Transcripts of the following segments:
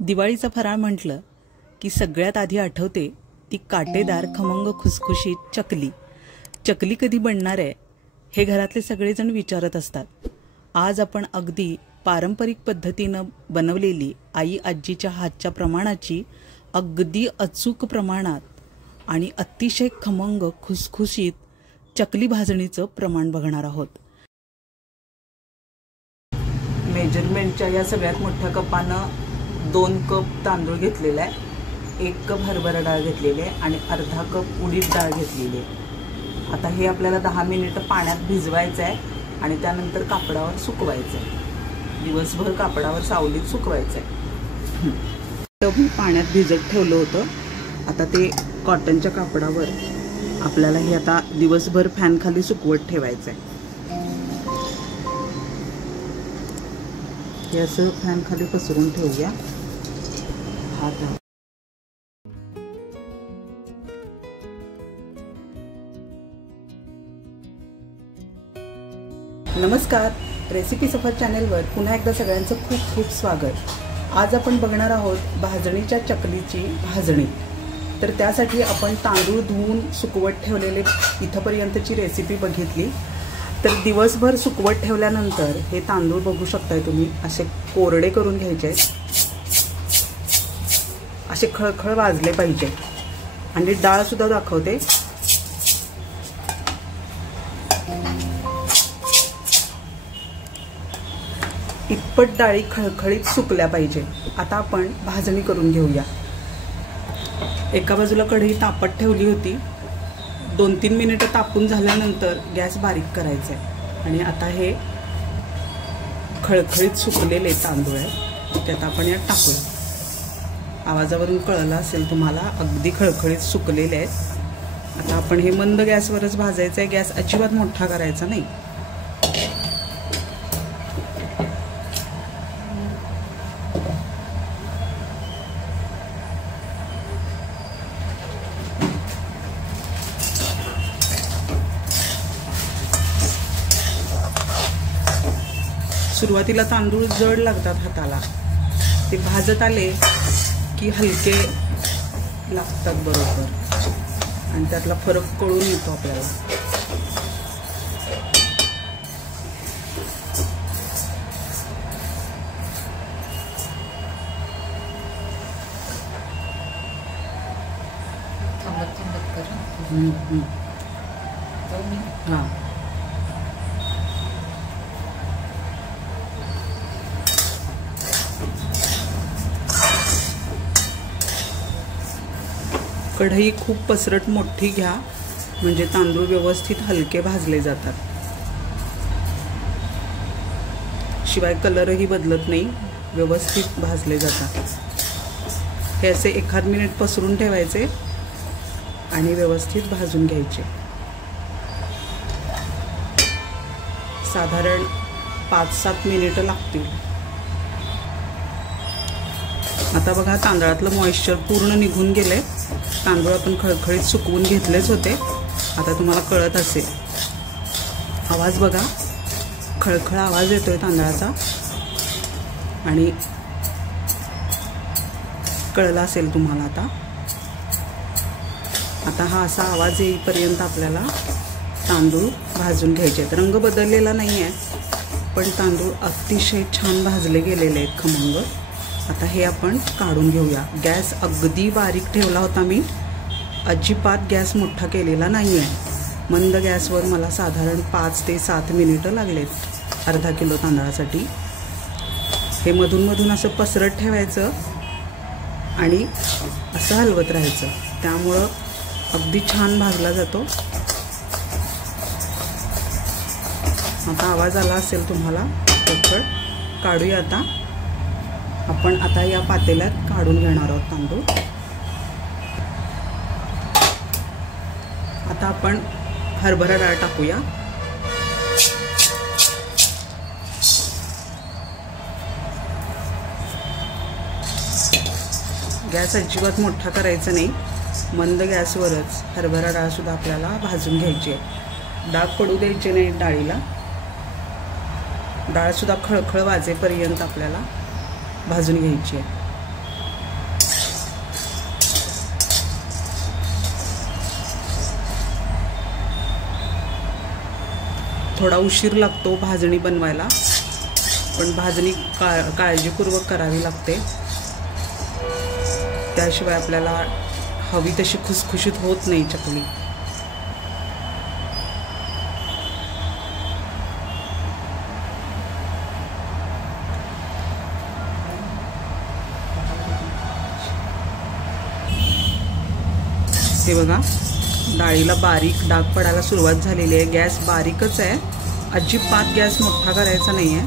दिवाळीचा फराळ म्हटलं की सगळ्यात आधी आठवते ती काटेदार खमंग खुसखुशीत चकली. चकली कधी बनणार आहे हे घरातले सगळेजण विचारत असतात. आज आपण अगदी पारंपरिक पद्धतीनं बनवलेली आई आजीच्या हातच्या प्रमाणाची अगदी अचूक प्रमाणात आणि अतिशय खमंग खुसखुशीत चकली भाजणीचं प्रमाण बघणार आहोत. मेजरमेंटच्या या सगळ्यात मोठ्या कपानं 2 कप तांदूळ घेतलेला आहे, 1 कप हरभरा डाळ घेतलेली आहे आणि अर्धा कप उडीद डाळ घेतलेली आहे. आता हे आपल्याला 10 मिनिटं पाण्यात भिजवायचं आहे आणि त्यानंतर कापडावर सुकवायचं आहे. दिवसभर कापडावर सावलीत सुकवायचं आहे. तर मी पाण्यात भिजत ठेवलं होतं. आता ते कॉटनच्या कापडावर आपल्याला हे आता दिवसभर फॅन खाली सुकवत ठेवायचं आहे. हे असं फॅन खाली पसरून ठेवूया. नमस्कार, रेसिपी सफर चॅनलवर पुन्हा एकदा सगळ्यांचं खूप खूप स्वागत. आज आपण बघणार आहोत भाजणीच्या चकलीची भाजणी. तर त्यासाठी आपण तांदूळ धुवून सुकवत ठेवलेले इथपर्यंतची रेसिपी बघितली. तर दिवसभर सुकवत ठेवल्यानंतर हे तांदूळ बघू शकताय तुम्ही, असे कोरडे करून घ्यायचे आहेत. असे खळखळ वाजले पाहिजे. आणि डाळ सुद्धा दाखवते. इतपत डाळी खळखळीत सुकल्या पाहिजे. आता आपण भाजणी करून घेऊया. एका बाजूला कढई तापत ठेवली होती. 2-3 मिनिटं तापून झाल्यानंतर गॅस बारीक करायचा आहे. आणि आता हे खळखळीत सुकलेले तांदूळ आहे, त्यात आपण यात टाकूया. आवाजावरून कळलं असेल तुम्हाला, अगदी खळखळीत सुकलेले आहेत. आता आपण हे मंद गॅसवरच भाजायचं आहे. गॅस अजिबात मोठा करायचा नाही. सुरुवातीला तांदूळ जड लागतात हाताला, ते भाजत आले की हलके लागतात बरोबर आणि त्यातला फरक कळून येतो आपल्याला. हां, कढई खूप पसरट मोठी घ्या, म्हणजे तांदूळ व्यवस्थित हलके भाजले जातात. शिवाय कलरही बदलत नाही, व्यवस्थित भाजले जातात. हे असे 1 मिनिट पसरून ठेवायचे आणि व्यवस्थित भाजून घ्यायचे. साधारण 5-7 मिनिटं लागतील. आता बघा, तांदळातलं मॉइश्चर पूर्ण निघून गेले. तांदूळ आपण खळखळीत सुकवून घेतलेच होते. आता तुम्हाला कळत असेल, आवाज बघा, खळखळ आवाज येतोय तांदळाचा. आणि कळला असेल तुम्हाला आता. आता हा असा आवाज येईपर्यंत आपल्याला तांदूळ भाजून घ्यायचे आहेत. रंग बदललेला नाही आहे, पण तांदूळ अतिशय छान भाजले गेलेले आहेत, खमंग. आता हे आपण काढून घेऊया. गॅस अगदी बारीक ठेवला होता मी, अजिबात गॅस मोठा केलेला नाही आहे. मंद गॅसवर मला साधारण 5 ते 7 मिनिटं लागलेत अर्धा किलो तांदळासाठी. हे मधून मधून असं पसरत ठेवायचं आणि असं हलवत राहायचं, त्यामुळं अगदी छान भाजला जातो. आता आवाज आला असेल तुम्हाला, खळखळ. काढूया आता आपण. आता या पातेल्यात काढून घेणार आहोत तांदूळ. आता आपण हरभरा डाळ टाकूया. गॅस अजिबात मोठा करायचा नाही, मंद गॅसवरच हरभरा डाळ सुद्धा आपल्याला भाजून घ्यायची आहे. डाग पडू द्यायचे नाही डाळीला. डाळ सुद्धा खळखळ वाजेपर्यंत आपल्याला भाजून घ्यायची आहे. थोडा उशीर लागतो भाजणी बनवायला, पण भाजणी काळजीपूर्वक करावी लागते, त्याशिवाय आपल्याला हवी तशी खुसखुशीत होत नाही चकली. हे बघा, डाळीला बारीक डाग पडायला सुरुवात झालेली आहे. गॅस बारीकच आहे, अजिबात गॅस मोठा करायचा नाही आहे.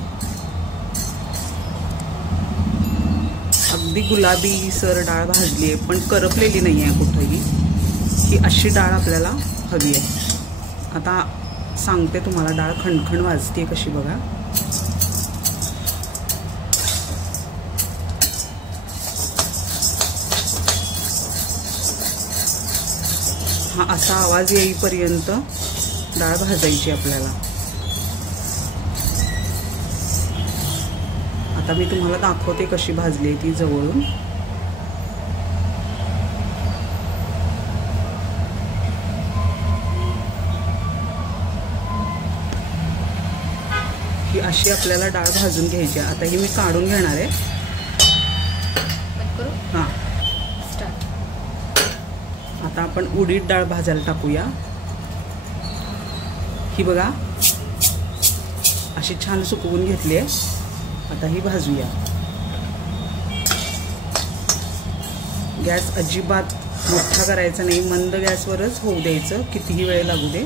अगदी गुलाबी सर डाळ भाजली आहे, पण करपलेली नाही आहे कुठंही. ही अशी डाळ आपल्याला हवी आहे. आता सांगते तुम्हाला डाळ खणखण वाजते कशी बघा. हा असा आवाज येईपर्यंत डाळ भाजायची आपल्याला. आता मी तुम्हाला दाखवते कशी भाजली आहे ती जवळून. ही अशी आपल्याला डाळ भाजून घ्यायची. आता ही मी काढून घेणार आहे. हां, आता आपण उडीद डाळ भाजायला टाकूया. ही बघा अशी छान सुकवून घेतली आहे. आता ही भाजूया. गॅस अजिबात मोठा करायचा नाही, मंद गॅसवरच होऊ द्यायचं, कितीही वेळ लागू दे.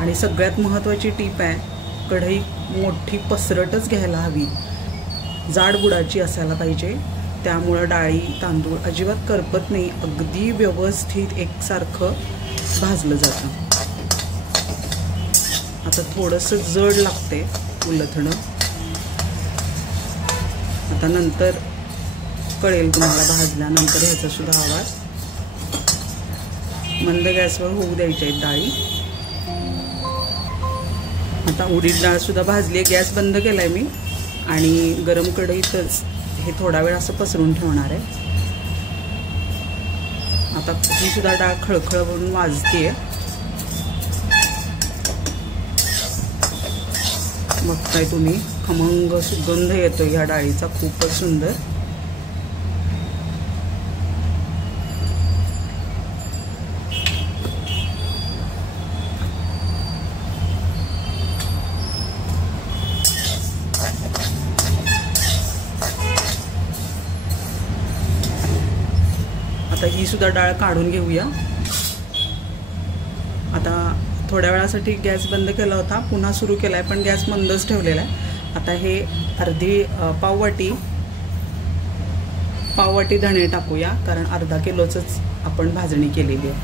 आणि सगळ्यात महत्त्वाची टीप आहे, कढई मोठी पसरटच घ्यायला हवी, जाड बुडाची असायला पाहिजे. त्यामुळं डाळी तांदूळ अजिबात करपत नाही, अगदी व्यवस्थित एकसारखं भाजलं जातं. आता थोडंसं जड लागते उलथणं. आता नंतर कळेल तुम्हाला भाजल्यानंतर ह्याचा सुद्धा आवाज. मंद गॅसवर होऊ द्यायच्या आहेत डाळी. आता उडीद डाळ सुद्धा भाजली आहे. गॅस बंद केलाय मी आणि गरम कढईतच हे थोडा वेळ असं पसरून ठेवणार आहे. आता ही सुद्धा डाळ खळखळ म्हणून वाजते. बघताय तुम्ही, खमंग सुगंध येतो ह्या डाळीचा, खूपच सुंदर. आता ही सुद्धा डाळ काढून घेऊया. आता थोड्या वेळासाठी गॅस बंद केला होता, पुन्हा सुरू केला आहे, पण गॅस मंदच ठेवलेला आहे. आता हे अर्धी पाववाटी धणे टाकूया, कारण अर्धा किलोचंच आपण भाजणी केलेली आहे.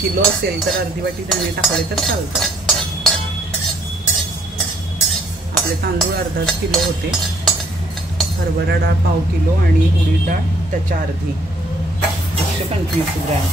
किलो असेल तर अर्धी वाटी धणे टाकले तर चालतात. आपले तांदूळ अर्धाच किलो होते. हरभरा डाळ पाव किलो आणि उडीद डाळ त्याच्या अर्धी, 125 ग्रॅम.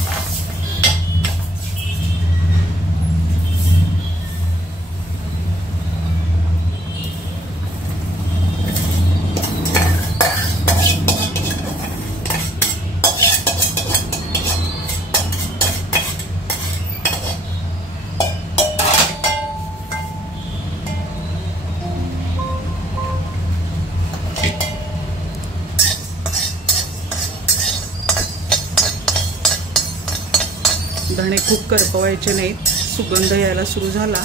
धणे खूप करपवायचे नाहीत. सुगंध यायला सुरू झाला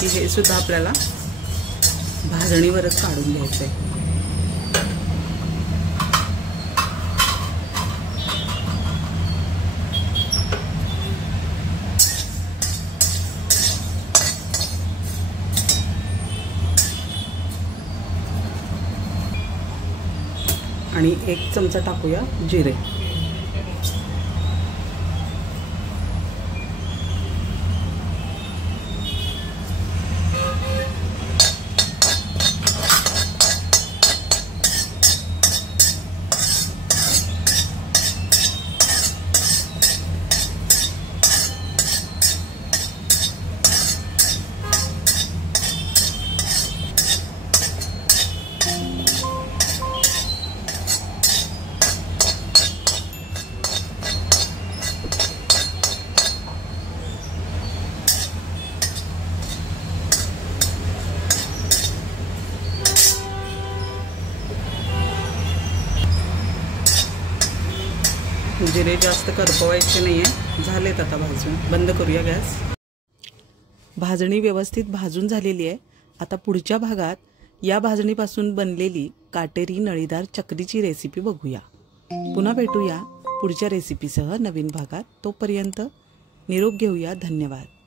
की हे सुद्धा आपल्याला भाजणीवरच काढून घ्यायचं आहे. आणि 1 चमचा टाकूया जिरे. कांदे जास्त करपवायचे नाही आहे. झालेत आता भाजून. बंद करूया गॅस. भाजणी व्यवस्थित भाजून झालेली आहे. आता पुढच्या भागात या भाजणीपासून बनलेली काटेरी नळीदार चकलीची रेसिपी बघूया. पुन्हा भेटूया पुढच्या रेसिपीसह नवीन भागात. तोपर्यंत निरोप घेऊया. धन्यवाद.